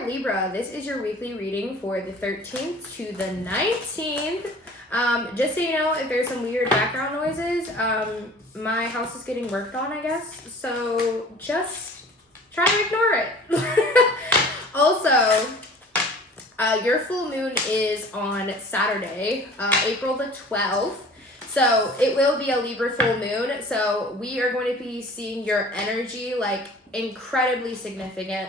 Dear Libra, this is your weekly reading for the 13th to the 19th. Just so you know, if there's some weird background noises, my house is getting worked on, I guess. So just try to ignore it. Also, your full moon is on Saturday, April the 12th. So it will be a Libra full moon. So we are going to be seeing your energy like incredibly significant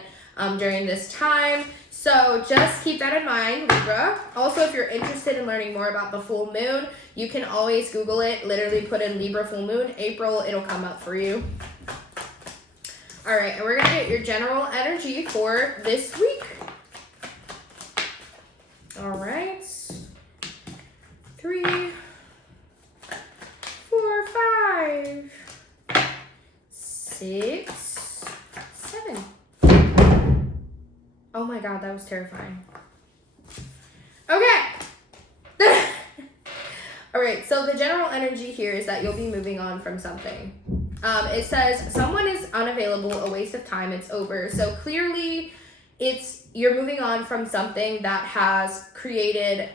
during this time. So just keep that in mind, Libra. Also, if you're interested in learning more about the full moon, you can always Google it. Literally put in Libra full moon, April, it'll come up for you. All right, and we're gonna get your general energy for this week. All right. 3, 4, 5, 6, 7. Oh my God, that was terrifying. Okay. All right, so the general energy here is that you'll be moving on from something. It says someone is unavailable, a waste of time, it's over. So clearly you're moving on from something that has created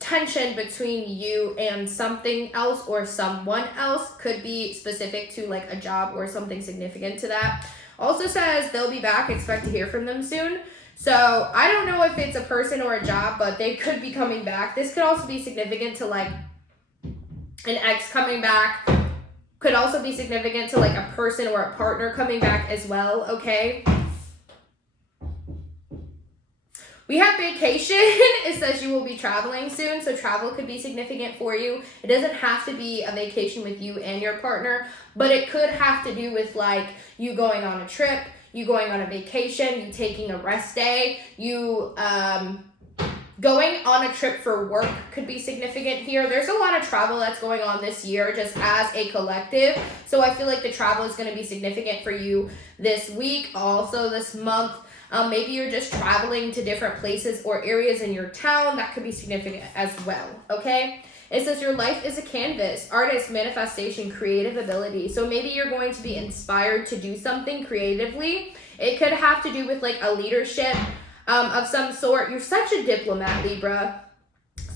tension between you and something else or someone else. Could be specific to like a job or something significant to that. Also says they'll be back, expect to hear from them soon. So I don't know if it's a person or a job, but they could be coming back. This could also be significant to like an ex coming back. Could also be significant to like a person or a partner coming back as well, okay? We have vacation. It says you will be traveling soon, so travel could be significant for you. It doesn't have to be a vacation with you and your partner, but it could have to do with like you going on a trip, you going on a vacation, you taking a rest day, you going on a trip for work could be significant here. There's a lot of travel that's going on this year just as a collective. So I feel like the travel is going to be significant for you this week, also this month. Maybe you're just traveling to different places or areas in your town. That could be significant as well, okay? It says your life is a canvas, artist, manifestation, creative ability. So maybe you're going to be inspired to do something creatively. It could have to do with like a leadership of some sort. You're such a diplomat, Libra.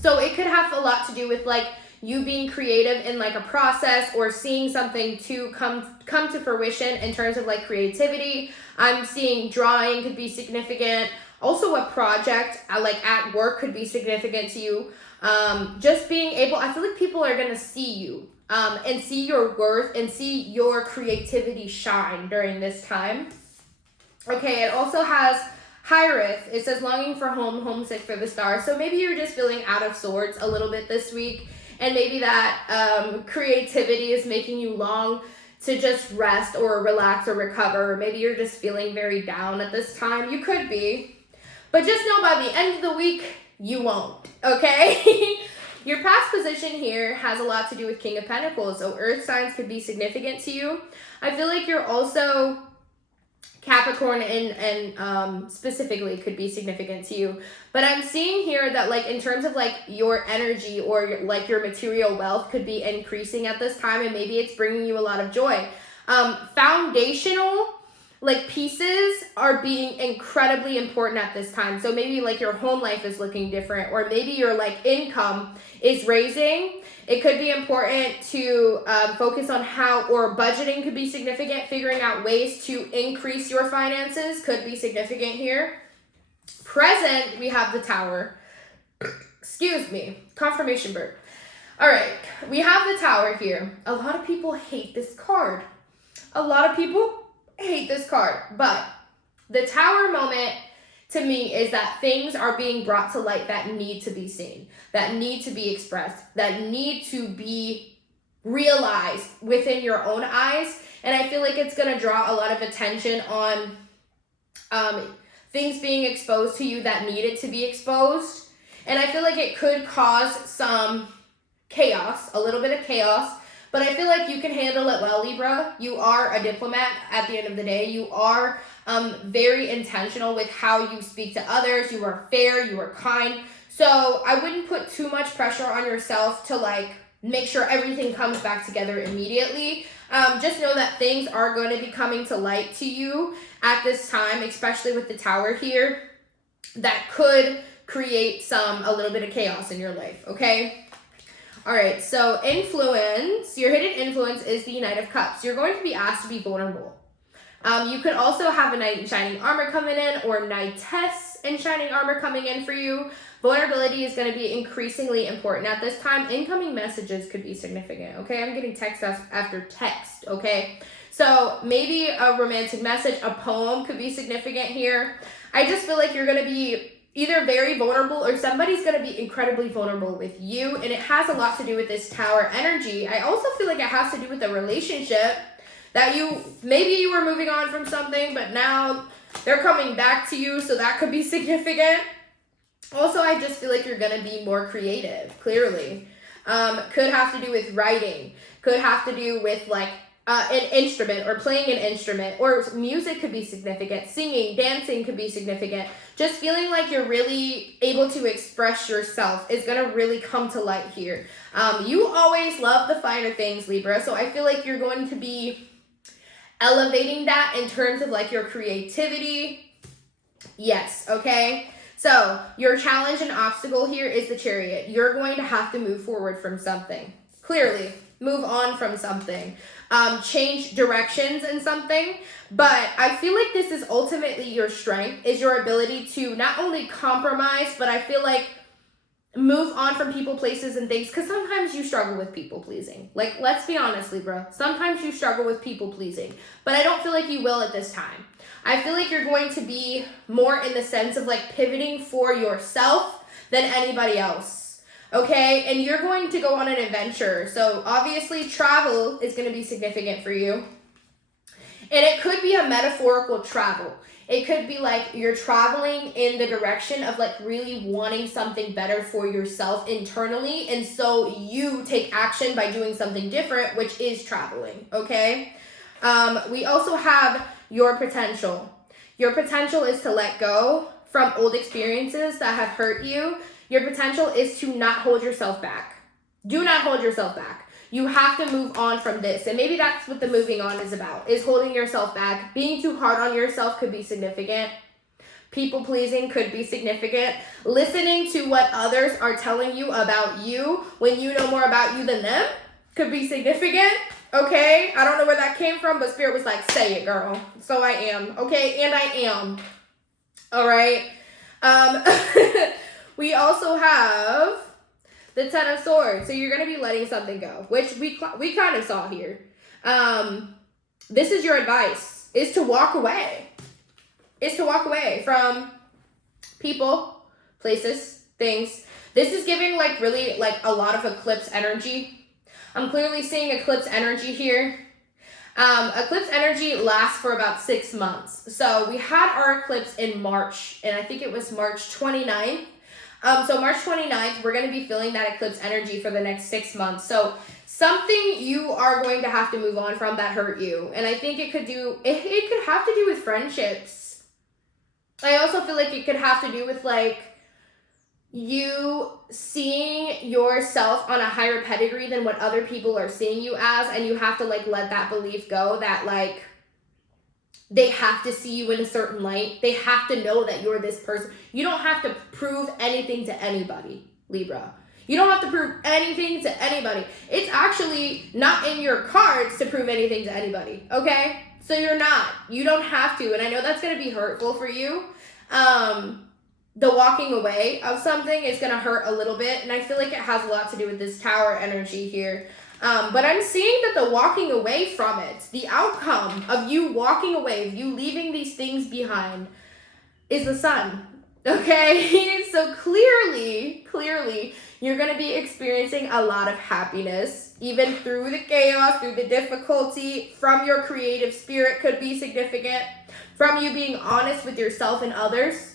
So it could have a lot to do with like you being creative in like a process or seeing something to come to fruition in terms of like creativity. I'm seeing drawing could be significant. Also a project like at work could be significant to you. Just being able, I feel like people are going to see you and see your worth and see your creativity shine during this time. Okay, it also has Hyrith. It says longing for home, homesick for the stars. So maybe you're just feeling out of sorts a little bit this week. And maybe that creativity is making you long to just rest or relax or recover. Maybe you're just feeling very down at this time. You could be. But just know by the end of the week, you won't, okay? Your past position here has a lot to do with King of Pentacles. So earth signs could be significant to you. I feel like you're also Capricorn and specifically could be significant to you. But I'm seeing here that like in terms of like your energy or like your material wealth could be increasing at this time, and maybe it's bringing you a lot of joy. Foundational like pieces are being incredibly important at this time. So maybe like your home life is looking different, or maybe your like income is raising. It could be important to focus on how, or budgeting could be significant. Figuring out ways to increase your finances could be significant here. Present, we have the Tower. Excuse me, confirmation burp. All right, we have the Tower here. A lot of people hate this card. A lot of people hate this card, but the Tower moment to me is that things are being brought to light that need to be seen, that need to be expressed, that need to be realized within your own eyes. And I feel like it's going to draw a lot of attention on things being exposed to you that needed to be exposed. And I feel like it could cause some chaos, a little bit of chaos. But I feel like you can handle it well, Libra. You are a diplomat at the end of the day. You are very intentional with how you speak to others. You are fair. You are kind. So I wouldn't put too much pressure on yourself to like make sure everything comes back together immediately. Just know that things are going to be coming to light to you at this time, especially with the Tower here, that could create a little bit of chaos in your life, okay? All right, so influence, your hidden influence is the Knight of Cups. You're going to be asked to be vulnerable. You could also have a Knight in Shining Armor coming in, or Knightess in Shining Armor coming in for you. Vulnerability is going to be increasingly important at this time. Incoming messages could be significant, okay? I'm getting text after text, okay? So maybe a romantic message, a poem could be significant here. I just feel like you're going to be either very vulnerable or somebody's going to be incredibly vulnerable with you, and it has a lot to do with this Tower energy. I also feel like it has to do with a relationship that maybe you were moving on from something, but now they're coming back to you, so that could be significant. Also, I just feel like you're going to be more creative, clearly. Could have to do with writing, could have to do with like an instrument or playing an instrument, or music could be significant, singing, dancing could be significant. Just feeling like you're really able to express yourself is going to really come to light here. You always love the finer things, Libra, so I feel like you're going to be elevating that in terms of like your creativity. Yes, okay? So your challenge and obstacle here is the Chariot. You're going to have to move forward from something. Clearly, move on from something. Change directions in something. But I feel like this is ultimately your strength, is your ability to not only compromise, but I feel like move on from people, places, and things. Because sometimes you struggle with people pleasing. Like, let's be honest, Libra. Sometimes you struggle with people pleasing. But I don't feel like you will at this time. I feel like you're going to be more in the sense of like pivoting for yourself than anybody else, okay? And you're going to go on an adventure. So obviously travel is going to be significant for you. And it could be a metaphorical travel. It could be like you're traveling in the direction of like really wanting something better for yourself internally. And so you take action by doing something different, which is traveling, okay? We also have your potential. Your potential is to let go from old experiences that have hurt you. Your potential is to not hold yourself back. Do not hold yourself back. You have to move on from this. And maybe that's what the moving on is about, is holding yourself back. Being too hard on yourself could be significant. People pleasing could be significant. Listening to what others are telling you about you when you know more about you than them could be significant. Okay, I don't know where that came from, but Spirit was like, say it, girl. So I am, okay, and I am. All right. We also have the Ten of Swords. So you're going to be letting something go, which we kind of saw here. This is your advice, is to walk away. Is to walk away from people, places, things. This is giving like really like a lot of eclipse energy. I'm clearly seeing eclipse energy here. Eclipse energy lasts for about 6 months. So we had our eclipse in March, and I think it was March 29th. So March 29th, we're going to be feeling that eclipse energy for the next 6 months. So something you are going to have to move on from that hurt you. And I think it could have to do with friendships. I also feel like it could have to do with like you seeing yourself on a higher pedigree than what other people are seeing you as, and you have to like let that belief go that like they have to see you in a certain light. They have to know that you're this person. You don't have to prove anything to anybody, Libra. You don't have to prove anything to anybody. It's actually not in your cards to prove anything to anybody, okay? So you don't have to, and I know that's going to be hurtful for you. The walking away of something is going to hurt a little bit, and I feel like it has a lot to do with this Tower energy here. But I'm seeing that the walking away from it, the outcome of you walking away, of you leaving these things behind, is the Sun, okay? So clearly, you're going to be experiencing a lot of happiness, even through the chaos, through the difficulty. From your creative spirit could be significant, from you being honest with yourself and others,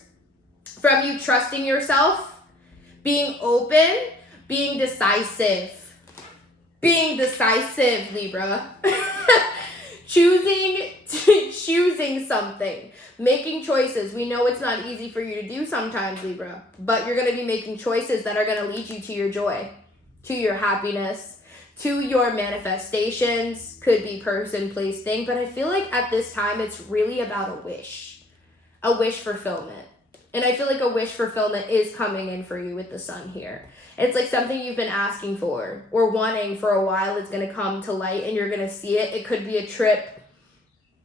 from you trusting yourself, being open, being decisive. Being decisive, Libra. Choosing something. Making choices. We know it's not easy for you to do sometimes, Libra. But you're going to be making choices that are going to lead you to your joy, to your happiness, to your manifestations. Could be person, place, thing. But I feel like at this time, it's really about a wish fulfillment. And I feel like a wish fulfillment is coming in for you with the sun here. It's like something you've been asking for or wanting for a while. It's going to come to light and you're going to see it. It could be a trip.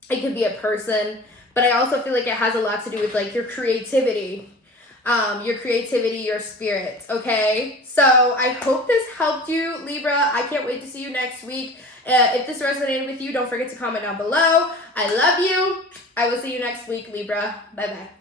It could be a person. But I also feel like it has a lot to do with like your creativity. Your spirit, okay? So I hope this helped you, Libra. I can't wait to see you next week. If this resonated with you, don't forget to comment down below. I love you. I will see you next week, Libra. Bye-bye.